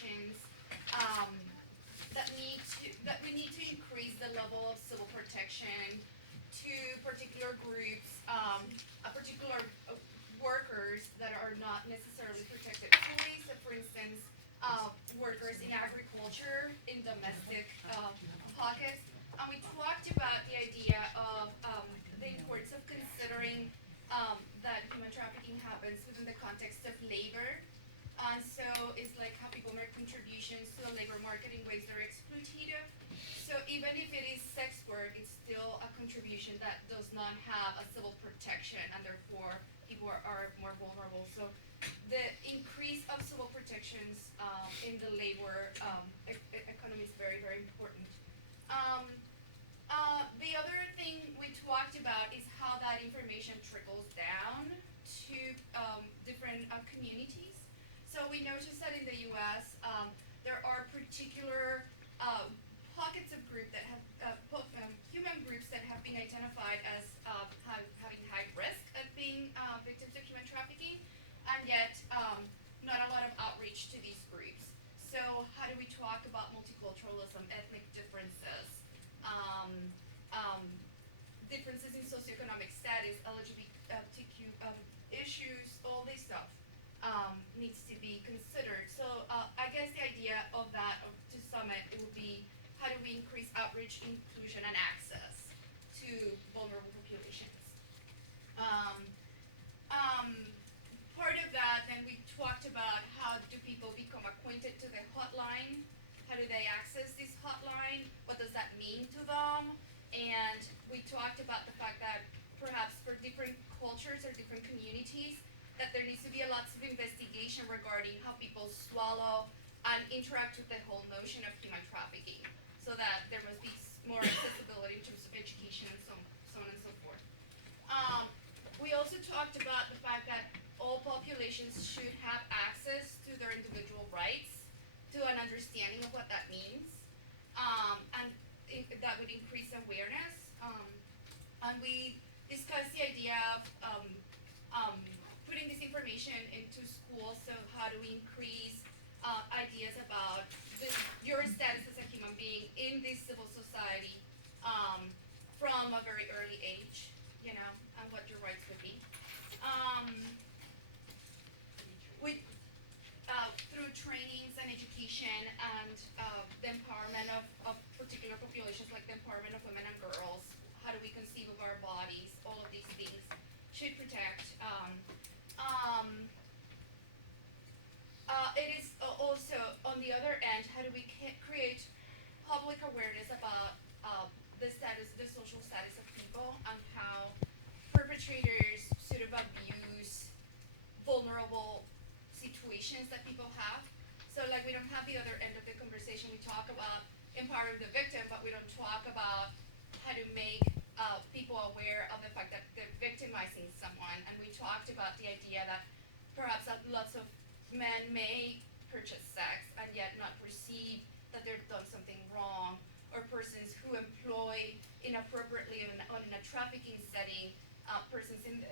organizations that we need to increase the level of civil protection to particular groups, particular workers that are not necessarily protected fully. So, for instance, workers in agriculture, in domestic pockets. And we talked about the idea of the importance of considering that human trafficking happens within the context of labor. And so it's like how people make contributions to the labor market in ways that are exploitative. So even if it is sex work, it's still a contribution that does not have a civil protection, and therefore people are more vulnerable. So the increase of civil protections in the labor economy is very, very important. Um, the other thing we talked about is how that information trickles down to different communities. So we noticed that in the U.S. There are particular pockets of group that have human groups that have been identified as having high risk of being victims of human trafficking, and yet not a lot of outreach to these groups. So how do we talk about multiculturalism, ethnic differences, differences in socioeconomic status, LGBTQ issues, all this stuff needs to be considered. So I guess the idea of that, to sum it would be how do we increase outreach, inclusion, and access to vulnerable populations. Um, um, Part of that, then we talked about how do people become acquainted to the hotline, how do they access this hotline, what does that mean to them, and we talked about the fact that perhaps for different cultures or different communities, that there needs to be lots of investigation regarding how people swallow and interact with the whole notion of human trafficking, so that there must be more accessibility in terms of education and so on and so forth. We also talked about the fact that all populations should have access to their individual rights, to an understanding of what that means, and that would increase awareness. And we discussed the idea of putting this information into schools. So how do we increase ideas about your status as a human being in this civil society from a very early age, and what your rights would be. We through trainings and education and the empowerment of particular populations, like the empowerment of women and girls, how do we conceive of our bodies, all of these things should protect. It is also, on the other end, how do we create public awareness about the social status of people, and how perpetrators sort of abuse vulnerable situations that people have. So like we don't have the other end of the conversation. We talk about empowering the victim, but we don't talk about how to make people aware of the fact that they're victimizing someone. And we talked about the idea that perhaps that lots of men may purchase sex and yet not perceive that they've done something wrong, or persons who employ inappropriately on a trafficking setting persons in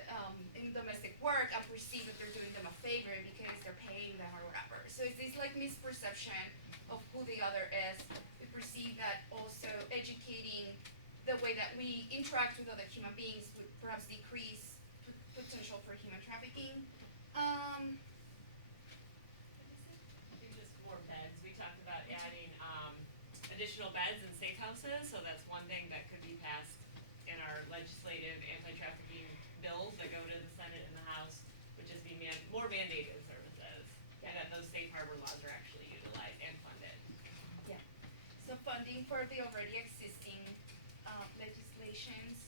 domestic work and perceive that they're doing them a favor because they're paying them or whatever. So it's this like misperception of who the other is. We perceive that also educating the way that we interact with other human beings would perhaps decrease potential for human trafficking. I think just more beds. We talked about adding additional beds in safe houses, so that's one thing that could be passed in our legislative anti-trafficking bills that go to the Senate and the House, which is being more mandated services, and that those safe harbor laws are actually utilized and funded. Yeah. So funding for the already existing legislations.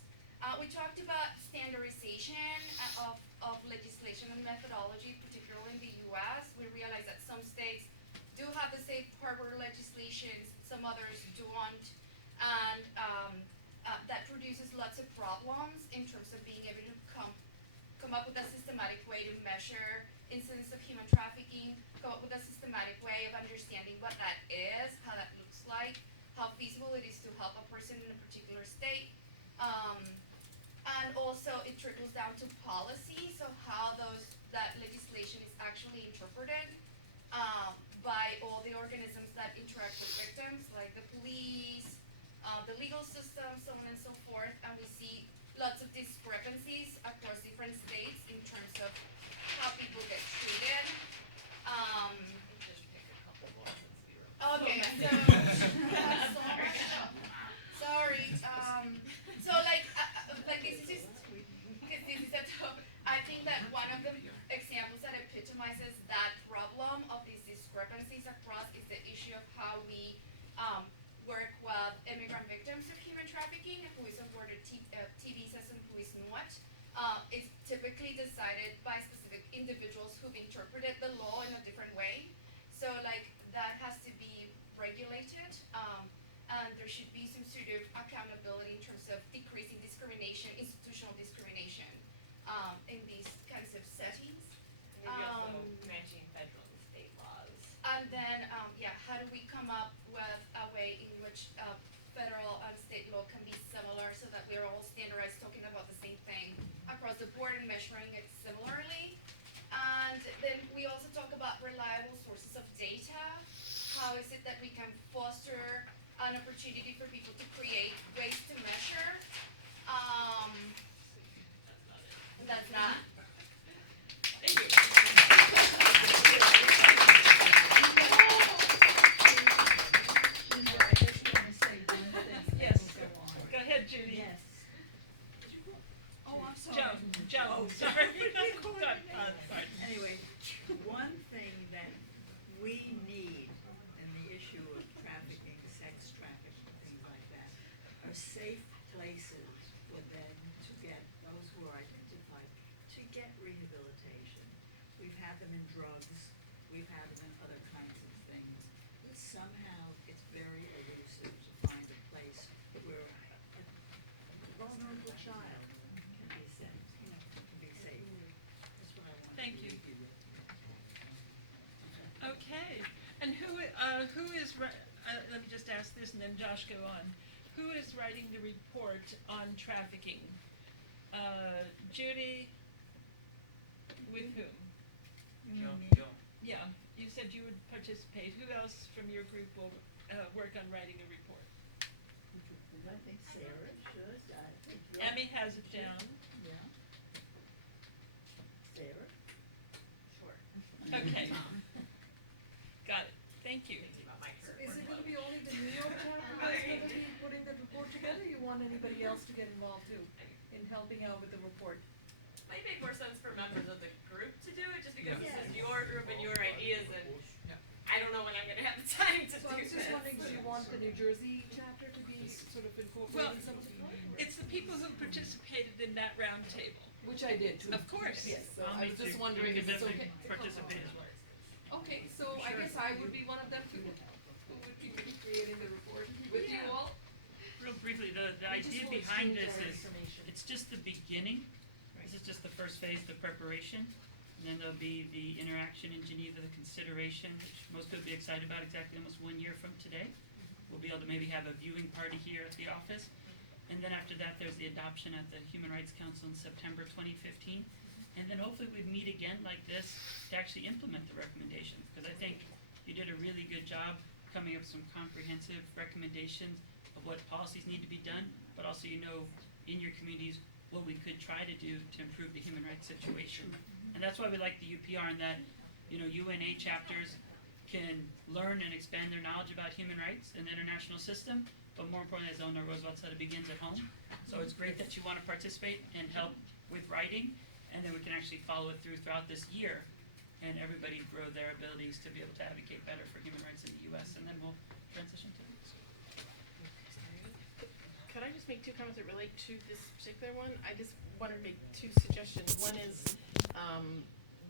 We talked about standardization of legislation and methodology, particularly in the U.S. We realize that some states do have the safe harbor legislations, some others don't, and that produces lots of problems in terms of being able to come up with a systematic way to measure incidents of human trafficking, come up with a systematic way of understanding what that is, how that looks like, how feasible it is to help a person in a particular state. And also it trickles down to policy, so how that legislation is actually interpreted by all the organisms that interact with victims, like the police, the legal system, so on and so forth, and we see lots of discrepancies across different states in terms of how people get treated. Just pick a couple more since we were. Okay, so, that's so much stuff. Sorry, so like this is a I think that one of the examples that epitomizes that problem of these discrepancies across is the issue of how we, work with immigrant victims of human trafficking, who is awarded T visas and who is not. It's typically decided by specific individuals who've interpreted the law in a different way. So like that has to be regulated, and there should be some sort of accountability in terms of decreasing discrimination, institutional discrimination, in these kinds of settings. Maybe also matching federal and state laws. And then, how do we come up with a way in which federal and state law can be similar so that we're all standardized, talking about the same thing across the board and measuring it similarly? And then we also talk about reliable sources of data. How is it that we can foster an opportunity for people to create ways to measure? That's about it. That's not. Thank you. I just wanna say one thing, Yes. and we'll go on. Go ahead, Judy. Yes. Oh, I'm sorry. Joe, Oh, sorry. Sorry. Anyway, one thing that we need in the issue of trafficking, sex trafficking, things like that, are safe places for them to get, those who are identified, to get rehabilitation. We've had them in drugs, we've had them in other kinds of things, but somehow it's very elusive to find a place where a vulnerable child can be safe, can be safe. That's what I wanted to Thank you. leave with. Okay, and who is, let me just ask this and then Josh go on. Who is writing the report on trafficking? Judy, with whom? You and me? Yeah, you said you would participate. Who else from your group will, work on writing a report? I think Sarah should, I think you. Emmy has it down. Yeah. Sarah? Sure. Okay. Got it, thank you. Thinking about my current Is it workload. gonna be only the New York chapter that's gonna be putting the report together, you want anybody else to get involved too, in helping out with the report? Might make more sense for members of the group to do it, just because Yeah. this is your group and your ideas, and I don't know when I'm gonna have the time to do this. So I was just wondering, do you want the New Jersey chapter to be sort of incorporating some of the? It's the people who participated in that round table. Which I did too. Of course. Yes, so I was just wondering if it's okay. Participate as well. Okay, so I guess I would be one of them too, who would be creating the report with you all. Real briefly, the We just idea will behind exchange this our is, information. it's just the beginning. This is just the first phase, the preparation. And then there'll be the interaction in Geneva, the consideration, which most people will be excited about exactly almost 1 year from today. We'll be able to maybe have a viewing party here at the office. And then after that, there's the adoption at the Human Rights Council in September 2015. And then hopefully we meet again like this to actually implement the recommendations. Because I think you did a really good job coming up with some comprehensive recommendations of what policies need to be done, but also in your communities what we could try to do to improve the human rights situation. And that's why we like the UPR in that, UNA chapters can learn and expand their knowledge about human rights in the international system, but more importantly, as Eleanor Roosevelt said, it begins at home. So it's great that you want to participate and help with writing, and then we can actually follow it throughout this year, and everybody grow their abilities to be able to advocate better for human rights in the US, and then we'll transition to this. Could I just make two comments that relate to this particular one? I just wanted to make two suggestions. One is,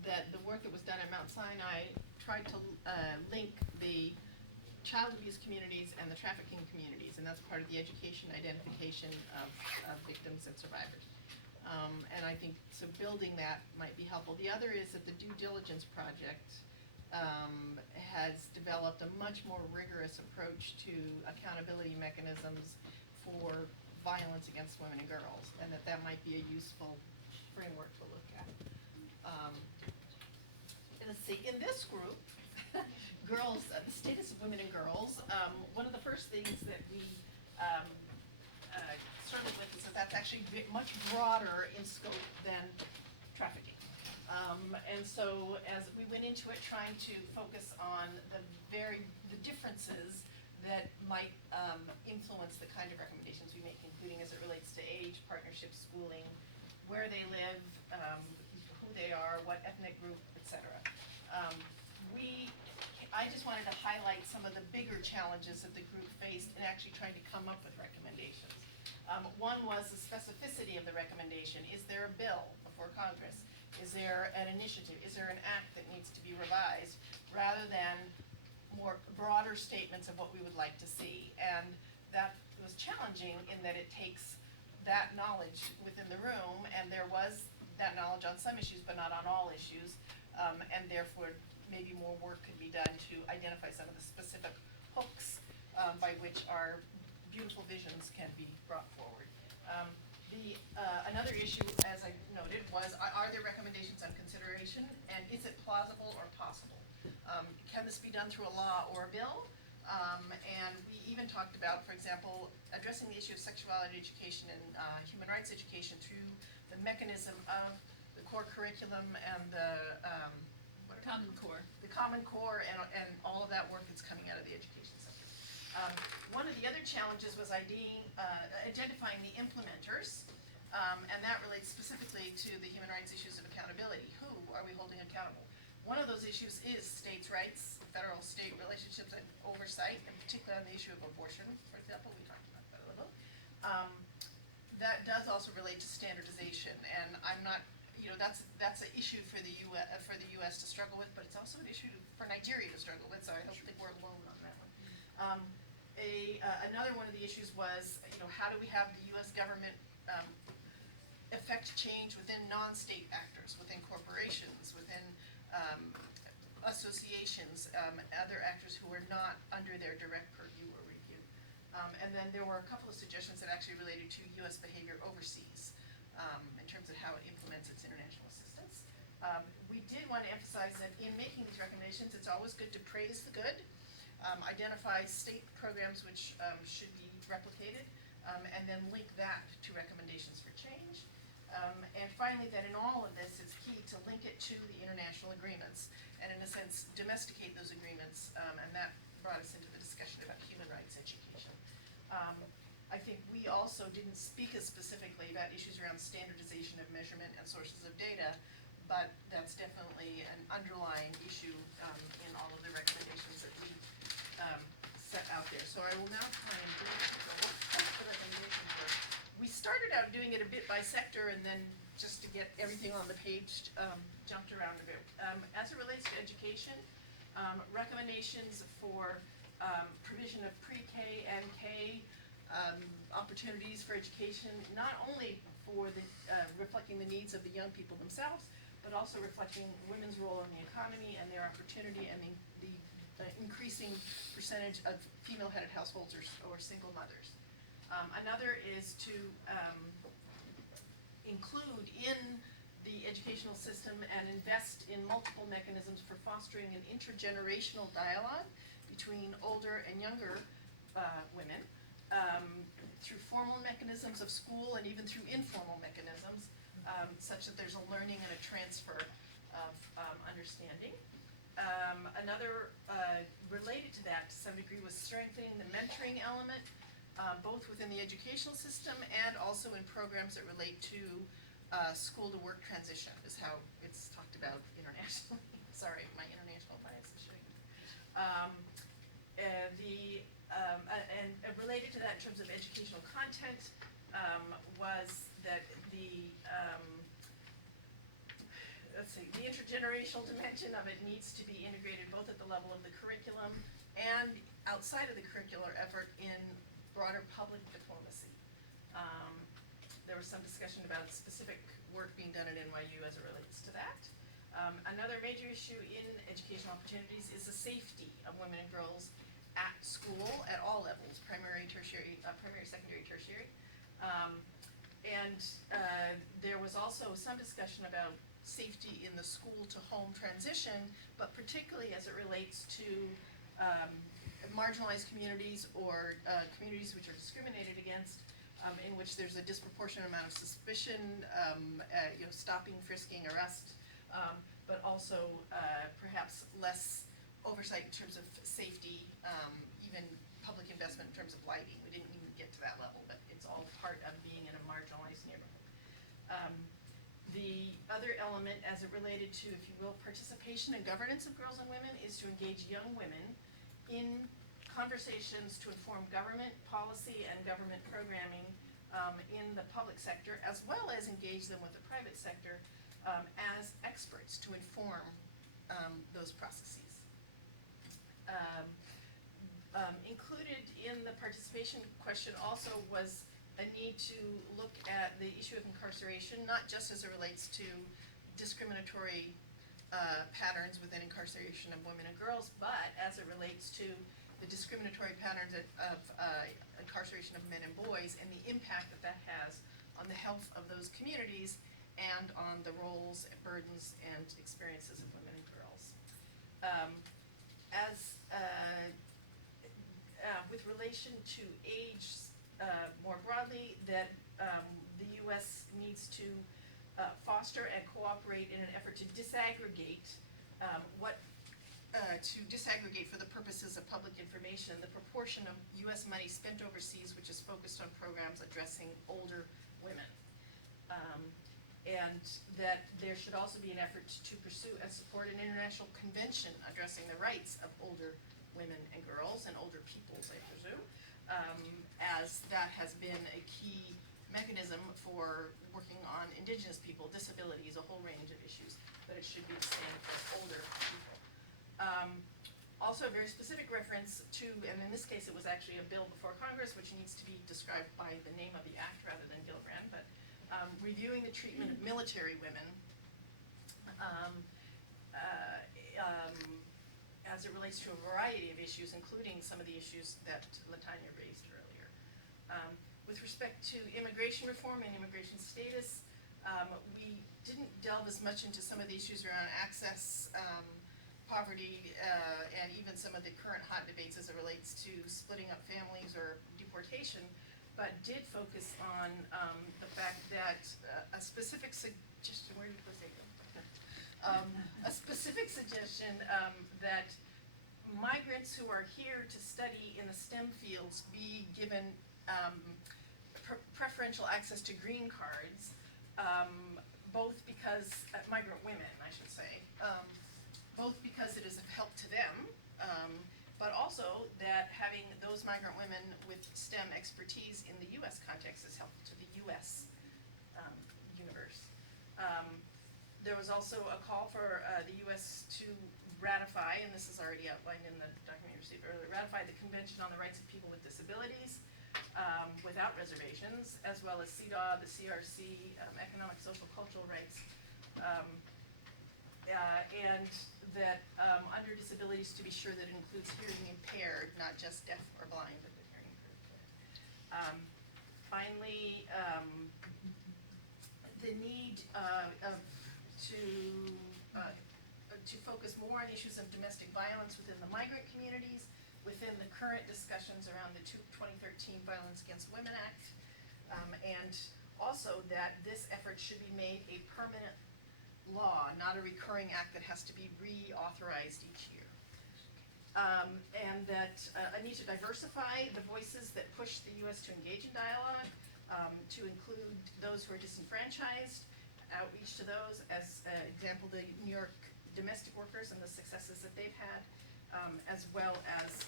that the work that was done at Mount Sinai tried to, link the child abuse communities and the trafficking communities, and that's part of the education identification of victims and survivors. And I think, so building that might be helpful. The other is that the due diligence project, has developed a much more rigorous approach to accountability mechanisms for violence against women and girls, and that might be a useful framework to look at. Let's see, in this group, the status of women and girls, one of the first things that we started with is that that's actually much broader in scope than trafficking. And so as we went into it trying to focus on the differences that might influence the kind of recommendations we make, including as it relates to age, partnership, schooling, where they live, who they are, what ethnic group, et cetera. I just wanted to highlight some of the bigger challenges that the group faced in actually trying to come up with recommendations. One was the specificity of the recommendation. Is there a bill before Congress? Is there an initiative? Is there an act that needs to be revised? Rather than more broader statements of what we would like to see. And that was challenging in that it takes that knowledge within the room, and there was that knowledge on some issues, but not on all issues. And therefore, maybe more work could be done to identify some of the specific hooks by which our beautiful visions can be brought forward. Another issue, as I noted, was are there recommendations on consideration, and is it plausible or possible? Can this be done through a law or a bill? And we even talked about, for example, addressing the issue of sexuality education and human rights education through the mechanism of the core curriculum and the Common Core. The Common Core and all of that work that's coming out of the education sector. One of the other challenges was identifying the implementers, and that relates specifically to the human rights issues of accountability. Who are we holding accountable? One of those issues is states' rights, federal-state relationships and oversight, in particular on the issue of abortion, for example. We talked about that a little. That does also relate to standardization, and I'm not, that's an issue for the U.S. to struggle with, but it's also an issue for Nigeria to struggle with, so I don't think we're alone on that one. Another one of the issues was, how do we have the U.S. government affect change within non-state actors, within corporations, within associations, other actors who are not under their direct purview or review. And then there were a couple of suggestions that actually related to U.S. behavior overseas in terms of how it implements its international assistance. We did want to emphasize that in making these recommendations, it's always good to praise the good, identify state programs which should be replicated, and then link that to recommendations for change. And finally, that in all of this, it's key to link it to the international agreements, and in a sense, domesticate those agreements, and that brought us into the discussion about human rights education. I think we also didn't speak as specifically about issues around standardization of measurement and sources of data, but that's definitely an underlying issue in all of the recommendations that we set out there. So I will now try and bring the recommendations were. We started out doing it a bit by sector, and then just to get everything on the page, jumped around a bit. As it relates to education, recommendations for provision of pre-K and K opportunities for education, not only for the reflecting the needs of the young people themselves, but also reflecting women's role in the economy and their opportunity and the increasing percentage of female-headed households or single mothers. Another is to include in the educational system and invest in multiple mechanisms for fostering an intergenerational dialogue between older and younger women through formal mechanisms of school and even through informal mechanisms, such that there's a learning and a transfer of understanding. Another related to that to some degree was strengthening the mentoring element, both within the educational system and also in programs that relate to school to work transition, is how it's talked about internationally. Sorry, my international bias is showing. And related to that in terms of educational content was that the the intergenerational dimension of it needs to be integrated both at the level of the curriculum and outside of the curricular effort in broader public diplomacy. There was some discussion about specific work being done at NYU as it relates to that. Another major issue in educational opportunities is the safety of women and girls at school at all levels, primary, tertiary, primary, secondary, tertiary. And there was also some discussion about safety in the school to home transition, but particularly as it relates to marginalized communities or communities which are discriminated against, in which there's a disproportionate amount of suspicion, stopping, frisking, arrest, but also perhaps less oversight in terms of safety, even public investment in terms of lighting. We didn't even get to that level, but it's all part of being in a marginalized neighborhood. The other element, as it related to, if you will, participation and governance of girls and women, is to engage young women in conversations to inform government policy and government programming in the public sector, as well as engage them with the private sector as experts to inform those processes. Included in the participation question also was a need to look at the issue of incarceration, not just as it relates to discriminatory patterns within incarceration of women and girls, but as it relates to the discriminatory patterns of incarceration of men and boys, and the impact that that has on the health of those communities and on the roles, burdens, and experiences of women and girls. With relation to age, more broadly, that the U.S. needs to foster and cooperate in an effort to disaggregate for the purposes of public information the proportion of U.S. money spent overseas which is focused on programs addressing older women. And that there should also be an effort to pursue and support an international convention addressing the rights of older women and girls and older peoples, I presume, as that has been a key mechanism for working on indigenous people, disabilities, a whole range of issues, but it should be the same for older people. Also a very specific reference to, and in this case it was actually a bill before Congress, which needs to be described by the name of the act rather than Gillibrand, but reviewing the treatment of military women as it relates to a variety of issues, including some of the issues that LaTanya raised earlier. With respect to immigration reform and immigration status, we didn't delve as much into some of the issues around access, poverty, and even some of the current hot debates as it relates to splitting up families or deportation, but did focus on the fact that a specific suggestion, where did Jose go? A specific suggestion that migrants who are here to study in the STEM fields be given preferential access to green cards, both because, migrant women, I should say, both because it is of help to them, but also that having those migrant women with STEM expertise in the U.S. context is helpful to the U.S. universe. There was also a call for the U.S. to ratify, and this is already outlined in the document you received earlier, ratify the Convention on the Rights of People with Disabilities without reservations, as well as CEDAW, the CRC, economic, social, cultural rights, and that under disabilities to be sure that it includes hearing impaired, not just deaf or blind, but the hearing impaired. Finally, the need to focus more on issues of domestic violence within the migrant communities, within the current discussions around the 2013 Violence Against Women Act, and also that this effort should be made a permanent law, not a recurring act that has to be reauthorized each year. And that a need to diversify the voices that push the U.S. to engage in dialogue, to include those who are disenfranchised, outreach to those, as example, the New York domestic workers and the successes that they've had, as well as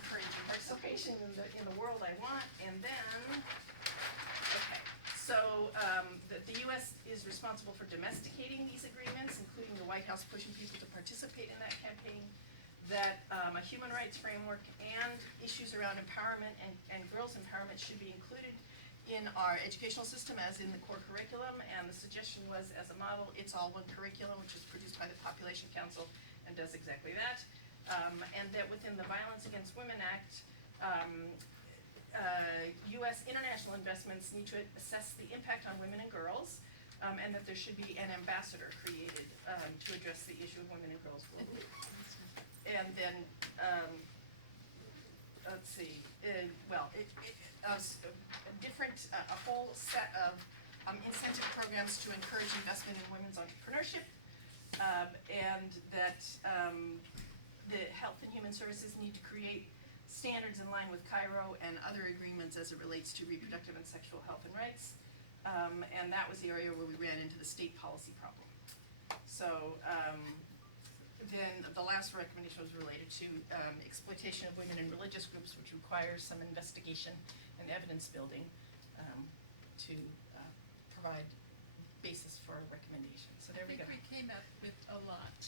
encouraging participation in the world I want. And then, okay, so the U.S. is responsible for domesticating these agreements, including the White House pushing people to participate in that campaign, that a human rights framework and issues around empowerment and girls' empowerment should be included in our educational system as in the core curriculum, and the suggestion was, as a model, It's All One Curriculum, which is produced by the Population Council and does exactly that. And that within the Violence Against Women Act, U.S. international investments need to assess the impact on women and girls and that there should be an ambassador created, to address the issue of women and girls globally. And then, let's see, a whole set of incentive programs to encourage investment in women's entrepreneurship, and that the Health and Human Services need to create standards in line with Cairo and other agreements as it relates to reproductive and sexual health and rights. And that was the area where we ran into the state policy problem. So, then the last recommendation was related to exploitation of women in religious groups, which requires some investigation and evidence building to provide basis for a recommendation. So there we go. I think we came up with a lot.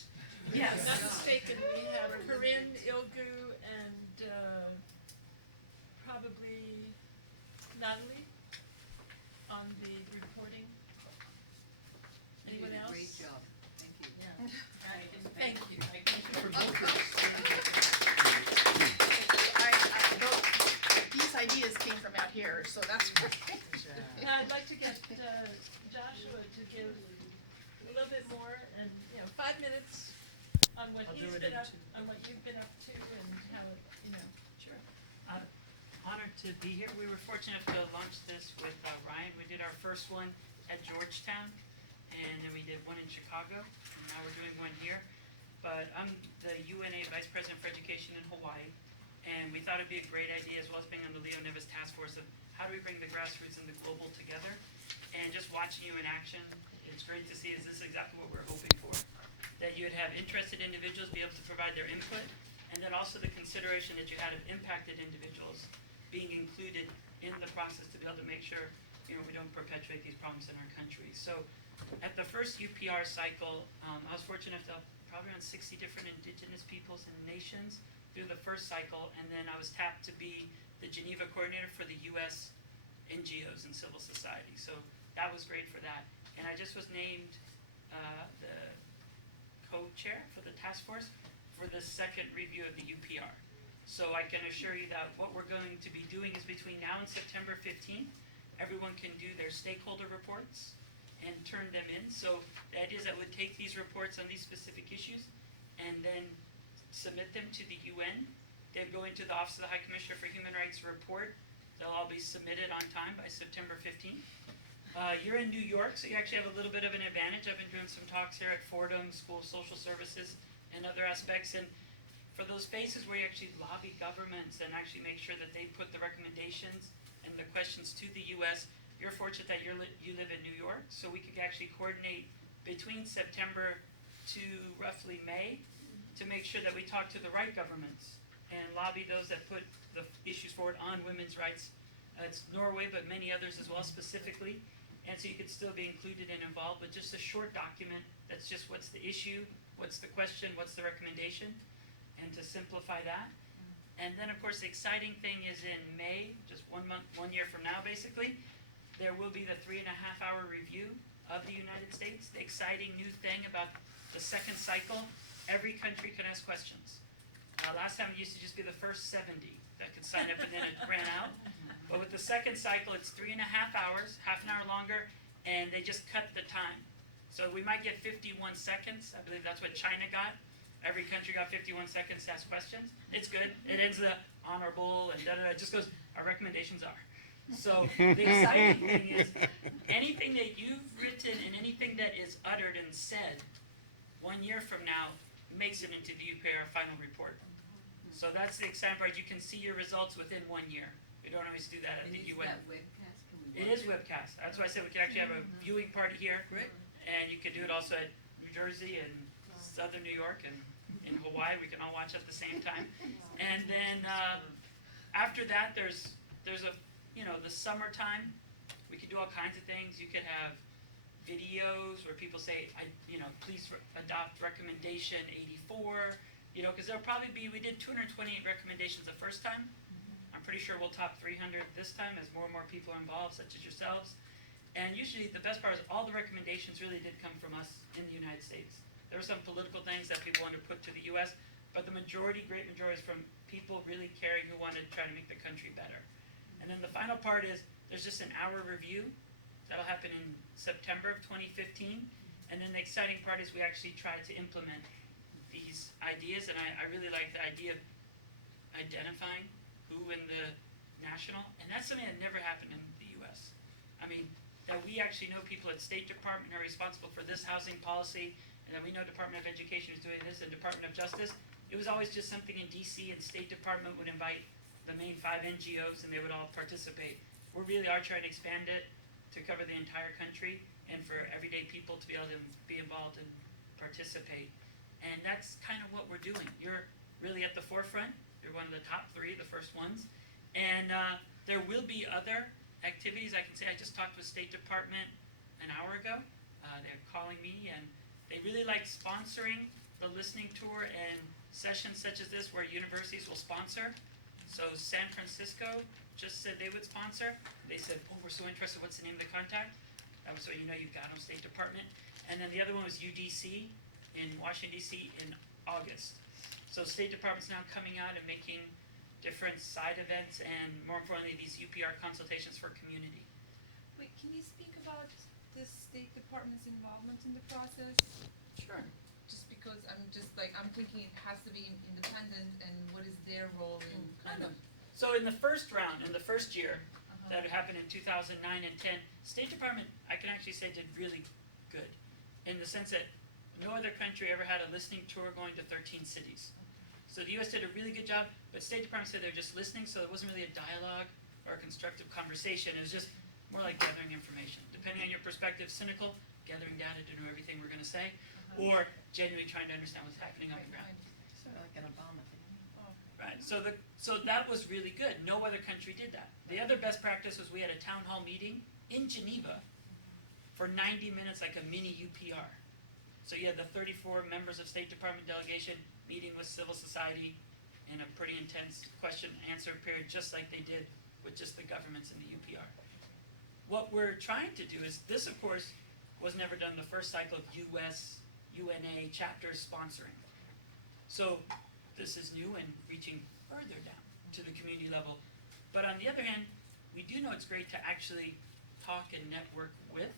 Yes. If I'm not mistaken, we have Corinne, Ilgu, and probably Natalie on the reporting. Anyone else? Great job, thank you. Thank you. These ideas came from out here, so that's great. Now, I'd like to get Joshua to give a little bit more, and, 5 minutes on what I'll he's do it been in up, two. on what you've been up to, and how, Sure. Honored to be here. We were fortunate to launch this with Ryan. We did our first one at Georgetown, and then we did one in Chicago, and now we're doing one here. But I'm the UNA Vice President for Education in Hawaii, and we thought it'd be a great idea, as well as being on the Leo Nevis Task Force, of how do we bring the grassroots and the global together. And just watching you in action, it's great to see, is this exactly what we're hoping for? That you'd have interested individuals be able to provide their input, and then also the consideration that you had of impacted individuals being included in the process to be able to make sure, we don't perpetuate these problems in our country. So at the first UPR cycle, I was fortunate enough to help probably around 60 different indigenous peoples and nations through the first cycle, and then I was tapped to be the Geneva coordinator for the US NGOs and civil society. So that was great for that. And I just was named the co-chair for the task force for the second review of the UPR. So I can assure you that what we're going to be doing is between now and September 15th, everyone can do their stakeholder reports and turn them in. So the idea is that we'd take these reports on these specific issues and then submit them to the UN. They'd go into the Office of the High Commissioner for Human Rights report. They'll all be submitted on time by September 15th. You're in New York, so you actually have a little bit of an advantage. I've been doing some talks here at Fordham, School of Social Services, and other aspects. And for those spaces where you actually lobby governments and actually make sure that they put the recommendations and the questions to the US, you're fortunate that you live in New York, so we could actually coordinate between September to roughly May to make sure that we talk to the right governments and lobby those that put the issues forward on women's rights. It's Norway, but many others as well specifically. And so you could still be included and involved, but just a short document that's just what's the issue, what's the question, what's the recommendation, and to simplify that. And then, of course, the exciting thing is in May, just 1 month, 1 year from now, basically, there will be the 3.5-hour review of the United States. The exciting new thing about the second cycle, every country can ask questions. Last time it used to just be the first 70 that could sign up and then it ran out. But with the second cycle, it's 3.5 hours, half an hour longer, and they just cut the time. So we might get 51 seconds. I believe that's what China got. Every country got 51 seconds to ask questions. It's good. It ends the honorable and da-da-da. It just goes, our recommendations are. So the exciting thing is anything that you've written and anything that is uttered and said 1 year from now makes it into the UPR final report. So that's the exciting part. You can see your results within 1 year. We don't always do that at the UN. It is webcast. That's why I said we can actually have a viewing party here. Great. And you could do it also at New Jersey and Southern New York and in Hawaii. We can all watch at the same time. And then after that, there's a, the summertime. We could do all kinds of things. You could have videos where people say, please adopt recommendation 84, because there'll probably be, we did 228 recommendations the first time. I'm pretty sure we'll top 300 this time as more and more people are involved, such as yourselves. And usually the best part is all the recommendations really did come from us in the United States. There were some political things that people wanted to put to the US, but the great majority is from people really caring who wanted to try to make the country better. And then the final part is there's just an hour review, That'll happen in September of 2015. And then the exciting part is we actually try to implement these ideas, and I really like the idea of identifying who in the national, and that's something that never happened in the US. I mean, that we actually know people at State Department are responsible for this housing policy, and that we know Department of Education is doing this, and Department of Justice. It was always just something in DC, and State Department would invite the main 5 NGOs and they would all participate. We really are trying to expand it to cover the entire country and for everyday people to be able to be involved and participate. And that's kind of what we're doing. You're really at the forefront. You're one of the top 3, the first ones. And there will be other activities. I can say I just talked with State Department an hour ago. They're calling me, and they really like sponsoring the listening tour and sessions such as this where universities will sponsor. So San Francisco just said they would sponsor. They said, oh, we're so interested, what's the name of the contact? That was so you know you've got them, State Department. And then the other one was UDC in Washington, D.C. in August. So State Department's now coming out and making different side events and, more importantly, these UPR consultations for community. Wait, can you speak about the State Department's involvement in the process? Sure. Just because I'm thinking it has to be independent, and what is their role in kind of? So in the first round, in the first year, that happened in 2009 and 10, State Department, I can actually say, did really good. In the sense that no other country ever had a listening tour going to 13 cities. So the US did a really good job, but State Department said they're just listening, so it wasn't really a dialogue or a constructive conversation. It was just more like gathering information. Depending on your perspective, cynical, gathering data to know everything we're gonna say, or genuinely trying to understand what's happening on the ground. Sort of like an Obama thing. Right, so that was really good. No other country did that. The other best practice was we had a town hall meeting in Geneva for 90 minutes, like a mini UPR. So you had the 34 members of State Department delegation meeting with civil society in a pretty intense question and answer period, just like they did with just the governments in the UPR. What we're trying to do is, this of course was never done the first cycle of US, UNA chapters sponsoring. So this is new and reaching further down to the community level. But on the other hand, we do know it's great to actually talk and network with.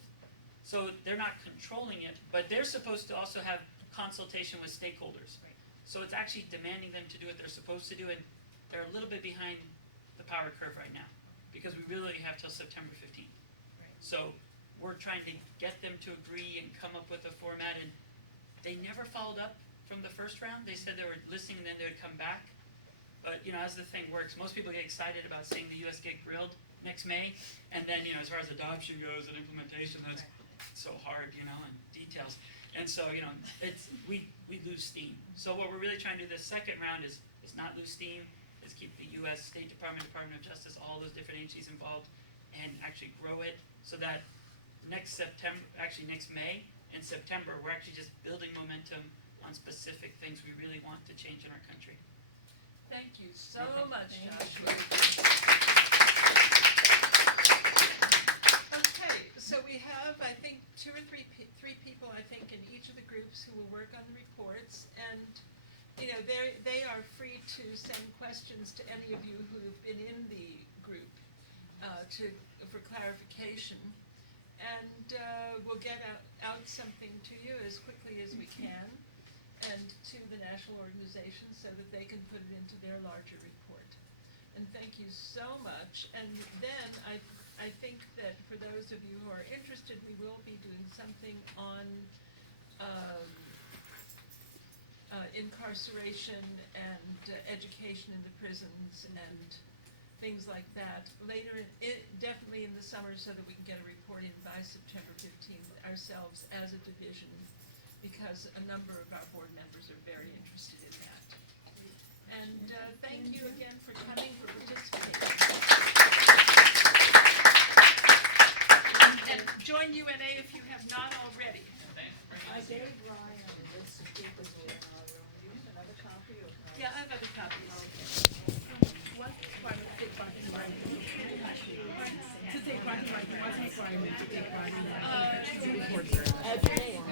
So they're not controlling it, but they're supposed to also have consultation with stakeholders. So it's actually demanding them to do what they're supposed to do, and they're a little bit behind the power curve right now, because we really have till September 15th. So we're trying to get them to agree and come up with a format, and they never followed up from the first round. They said they were listening and then they would come back. But you know, as the thing works, most people get excited about seeing the US get grilled next May, and then, you know, as far as adoption goes and implementation, that's so hard, you know, and details. And so, you know, we lose steam. So what we're really trying to do this second round is not lose steam, is keep the US State Department, Department of Justice, all those different agencies involved, and actually grow it so that next May and September, we're actually just building momentum on specific things we really want to change in our country. Thank you so much, Joshua. Okay, so we have, I think, 2 or 3 people, I think, in each of the groups who will work on the reports, and you know, they are free to send questions to any of you who have been in the group for clarification, and we'll get out something to you as quickly as we can, and to the national organization so that they can put it into their larger report. And thank you so much. And then I think that for those of you who are interested, we will be doing something on incarceration and education in the prisons and things like that later, definitely in the summer, so that we can get a report in by September 15th ourselves as a division, because a number of our board members are very interested in that. And thank you again for coming, for participating. And join UNA if you have not already. I gave Ryan this papers we have in our room. Do you have another copy or? Yeah, I have other copies. What part of take part in writing? To take part in writing, what's requirement to take part in writing? Every